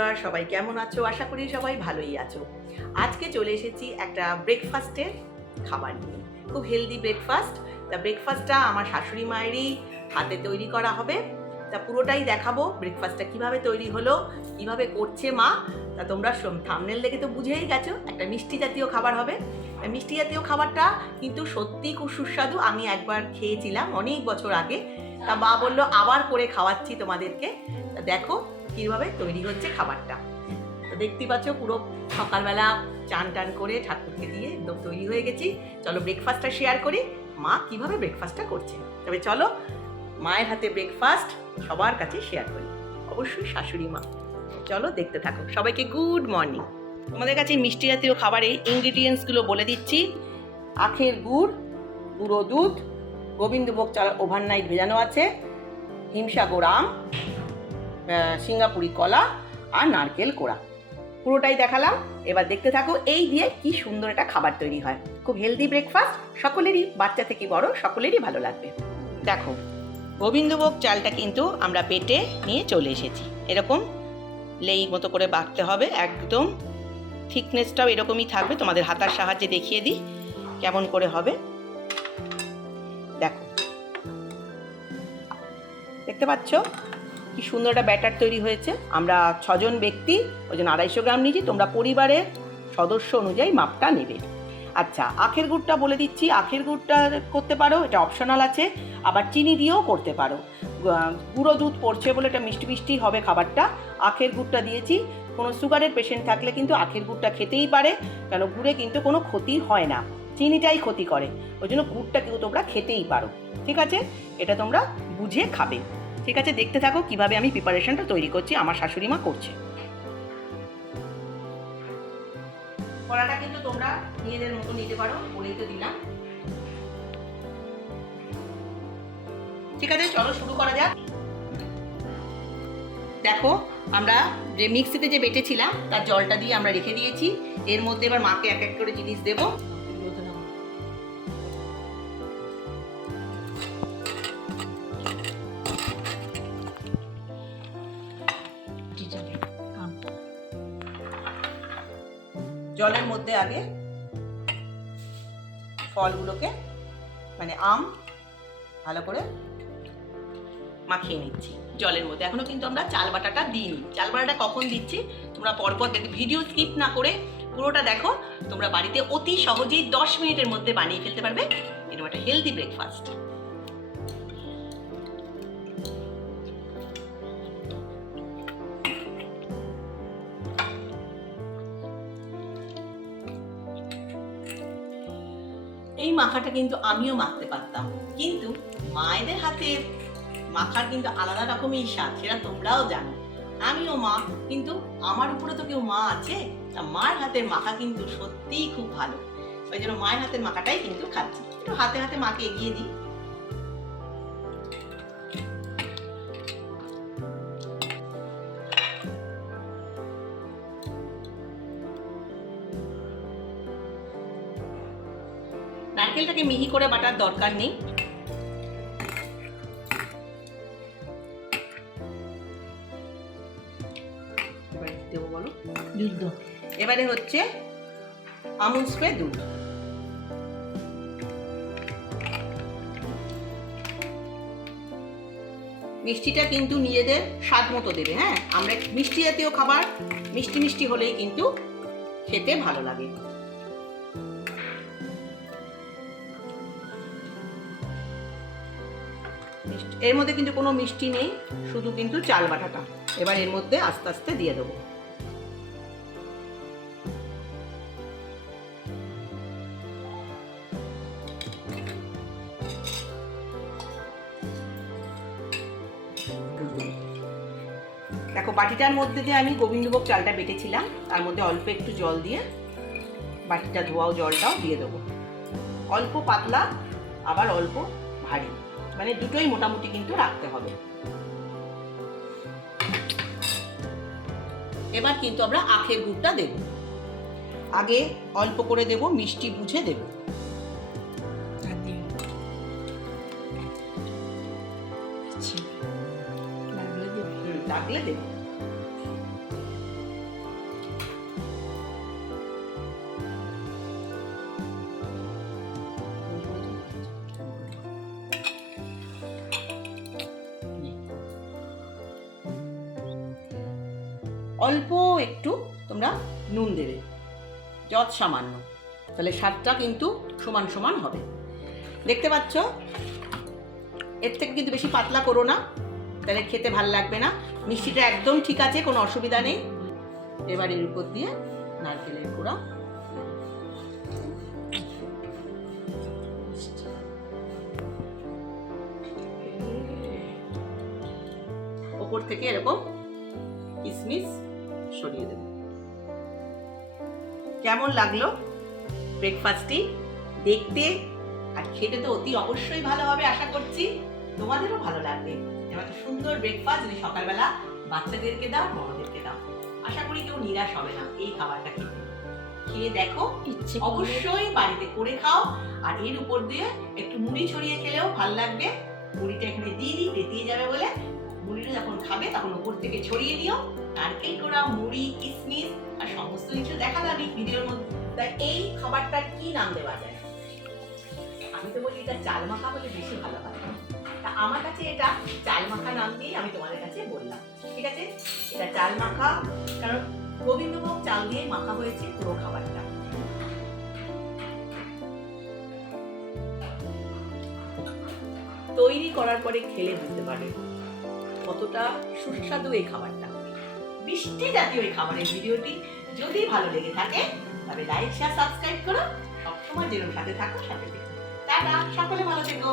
বন্ধুরা, সবাই কেমন আছো? আশা করি সবাই ভালোই আছো। আজকে চলে এসেছি একটা ব্রেকফাস্টের খাবার নিয়ে। খুব হেলদি ব্রেকফাস্ট তা ব্রেকফাস্টটা আমার শাশুড়ি মায়েরই হাতে তৈরি করা হবে। তা পুরোটাই দেখাবো ব্রেকফাস্টটা কীভাবে তৈরি হলো, কীভাবে করছে মা। তা তোমরা থামনেল দেখে তো বুঝেই গেছো, একটা মিষ্টি জাতীয় খাবার হবে। মিষ্টি জাতীয় খাবারটা কিন্তু সত্যিই খুব সুস্বাদু। আমি একবার খেয়েছিলাম অনেক বছর আগে। তা মা বলল, আবার করে খাওয়াচ্ছি তোমাদেরকে। তা দেখো কীভাবে তৈরি হচ্ছে খাবারটা। তো দেখতেই পাচ্ছ পুরো সকালবেলা চান টান করে ঠাকুরকে দিয়ে একদম তৈরি হয়ে গেছি। চলো ব্রেকফাস্টটা শেয়ার করি। মা কীভাবে ব্রেকফাস্টটা করছে? তবে চলো মায়ের হাতে ব্রেকফাস্ট সবার কাছে শেয়ার করি। অবশ্যই শাশুড়ি মা। চলো দেখতে থাকো। সবাইকে গুড মর্নিং তোমাদের কাছে মিষ্টি জাতীয় খাবারের ইনগ্রিডিয়েন্টসগুলো বলে দিচ্ছি। আখের গুড় গুঁড়ো দুধ গোবিন্দভোগ চাল ওভারনাইট ভেজানো আছে হিমসাগর আম সিঙ্গাপুরি কলা আর নারকেল কোড়া। পুরোটাই দেখালাম। এবার দেখতে থাকো এই দিয়ে কি সুন্দর একটা খাবার তৈরি হয়। খুব হেলদি ব্রেকফাস্ট সকলেরই, বাচ্চা থেকে বড়, সকলেরই ভালো লাগবে। দেখো, গোবিন্দভোগ চালটা কিন্তু আমরা বেটে নিয়ে চলে এসেছি। এরকম লেই মতো করে বাটতে হবে, একদম থিকনেসটাও এরকমই থাকবে। তোমাদের হাতার সাহায্যে দেখিয়ে দিই কেমন করে হবে। দেখো, দেখতে পাচ্ছ? কি সুন্দর একটা ব্যাটার তৈরি হয়েছে। আমরা ছজন ব্যক্তি, ওই জন্য আড়াইশো গ্রাম নিয়েছি, তোমরা পরিবারের সদস্য অনুযায়ী মাপটা নেবে। আচ্ছা আখের গুড়টা বলে দিচ্ছি, আখের গুড়টা করতে পারো, এটা অপশনাল আছে, আবার চিনি দিয়েও করতে পারো। গুঁড়ো দুধ পড়ছে বলে এটা মিষ্টি মিষ্টি হবে খাবারটা। আখের গুড়টা দিয়েছি, কোনো সুগারের পেশেন্ট থাকলে কিন্তু আখের গুড়টা খেতেই পারে, কেন গুড়ে কিন্তু কোনো ক্ষতি হয় না। চিনিটাই ক্ষতি করে, ওই জন্য গুড়টা কিন্তু তোমরা খেতেই পারো, ঠিক আছে? এটা তোমরা বুঝে খাবে। ঠিক আছে, দেখতে থাকো কীভাবে আমি প্রিপারেশনটা তৈরি করছি, আমার শাশুড়ি মা করছে। কড়াটা কিন্তু তোমরা নিজেদের মতো নিতে পারো, বলেই তো দিলাম। ঠিক আছে, চলো শুরু করা যাক। দেখো, আমরা যে মিক্সিতে যে বেটেছিলাম, তার জলটা দিয়ে আমরা রেখে দিয়েছি। এর মধ্যে এবার মাকে এক এক করে জিনিস দেবো। জলের মধ্যে আগে ফলগুলোকে মানে আম, ভালো করে মাখিয়ে নিচ্ছি জলের মধ্যে। এখনও কিন্তু আমরা চাল বাটাটা দিইনি। চাল বাটাটা কখন দিচ্ছি? তোমরা পরপর দেখে ভিডিও স্কিপ না করে পুরোটা দেখো। তোমরা বাড়িতে অতি সহজেই দশ মিনিটের মধ্যে বানিয়ে ফেলতে পারবে। এরকম একটা হেলদি ব্রেকফাস্ট এই মাখাটা কিন্তু আমিও মাখতে পারতাম। কিন্তু মায়েদের হাতের মাখার কিন্তু আলাদা রকমই স্বাদ, সেটা তোমরাও জানো। আমিও মা, কিন্তু আমার উপরে তো কেউ মা আছে, তা মার হাতের মাখা কিন্তু সত্যিই খুব ভালো। ওই জন্য মায়ের হাতের মাখাটাই কিন্তু খাচ্ছি। একটু হাতে হাতে মাকে এগিয়ে দিই। নারকেলটাকে মিহি করে বাটার দরকার নেই। এবারে হচ্ছে আমুল স্প্রে দুধ। মিষ্টিটা কিন্তু নিজেদের স্বাদ মতো দেবে হ্যাঁ? আমরা মিষ্টি জাতীয় খাবার মিষ্টি মিষ্টি হলেই কিন্তু খেতে ভালো লাগে। এর মধ্যে কিন্তু কোনো মিষ্টি নেই, শুধু কিন্তু চাল বাটাটা। এবার এর মধ্যে আস্তে আস্তে দিয়ে দেবো। দেখো, বাটিটার মধ্যে যে আমি গোবিন্দভোগ চালটা বেটেছিলাম, তার মধ্যে অল্প একটু জল দিয়ে বাটিটা ধোয়াও জলটাও দিয়ে দেবো। অল্প পাতলা, আবার অল্প ভারী। মানে দুটোই মোটামুটি কিন্তু রাখতে হবে। এবার কিন্তু আমরা আখের গুড়টা দেব। আগে অল্প করে দেব মিষ্টি বুঝে দেব। লাগলে দেবে। দেব। অল্প একটু তোমরা নুন দেবে, যত সামান্য। তাহলে স্বাদটা কিন্তু সমান সমান হবে। দেখতে পাচ্ছ? এর থেকে কিন্তু বেশি পাতলা করো না, তাহলে খেতে ভালো লাগবে না। মিষ্টিটা একদম ঠিক আছে, কোনো অসুবিধা নেই। এবার এর উপর দিয়ে নারকেলের গুঁড়া। ওপর থেকে এরকম কিসমিস সরিয়ে দেবে। কেমন লাগল ব্রেকফাস্টটি দেখতে আর খেতে তো অতি অবশ্যই ভালো হবে আশা করছি। তোমাদেরও ভালো লাগবে। এবার তো সুন্দর ব্রেকফাস্ট যদি সকালবেলা বাচ্চাদেরকে দাও বড়দেরকে দাও। আশা করি কেউ নিরাশ হবে না এই খাবারটা খেতে। খেয়ে দেখো ইচ্ছে অবশ্যই বাড়িতে করে খাও। আর এর উপর দিয়ে একটু মুড়ি ছড়িয়ে খেলেও ভালো লাগবে। মুড়িটা এখানে দিয়ে দিই তেতিয়ে যাবে বলে মুড়িটা যখন খাবে, তখন উপর থেকে ছড়িয়ে দিও। নারকেল কোড়া মুড়ি কিশমিশ আর সমস্ত কিছু দেখালাম আমি ভিডিওর মধ্যে। তা এই খাবারটার কি নাম দেওয়া যায়? আমি তো বলি এটা চাল মাখা হলে বেশি ভালো হয়। তা আমার কাছে এটা চাল মাখা নাম দিয়ে আমি তোমাদের কাছে বললাম। ঠিক আছে? এটা চাল মাখা, কারণ গোবিন্দভোগ চাল দিয়ে মাখা হয়েছে পুরো খাবারটা। তৈরি করার পরে খেলে বুঝতে পারবে। কতটা সুস্বাদু এই খাবারটা। মিষ্টি জাতীয় এই খাবারের ভিডিওটি যদি ভালো লেগে থাকে, তবে লাইক শেয়ার সাবস্ক্রাইব করো। সবসময় যেরকম সাথে থাকো, সাথে থেকো টাটা, সকলে ভালো থেকো।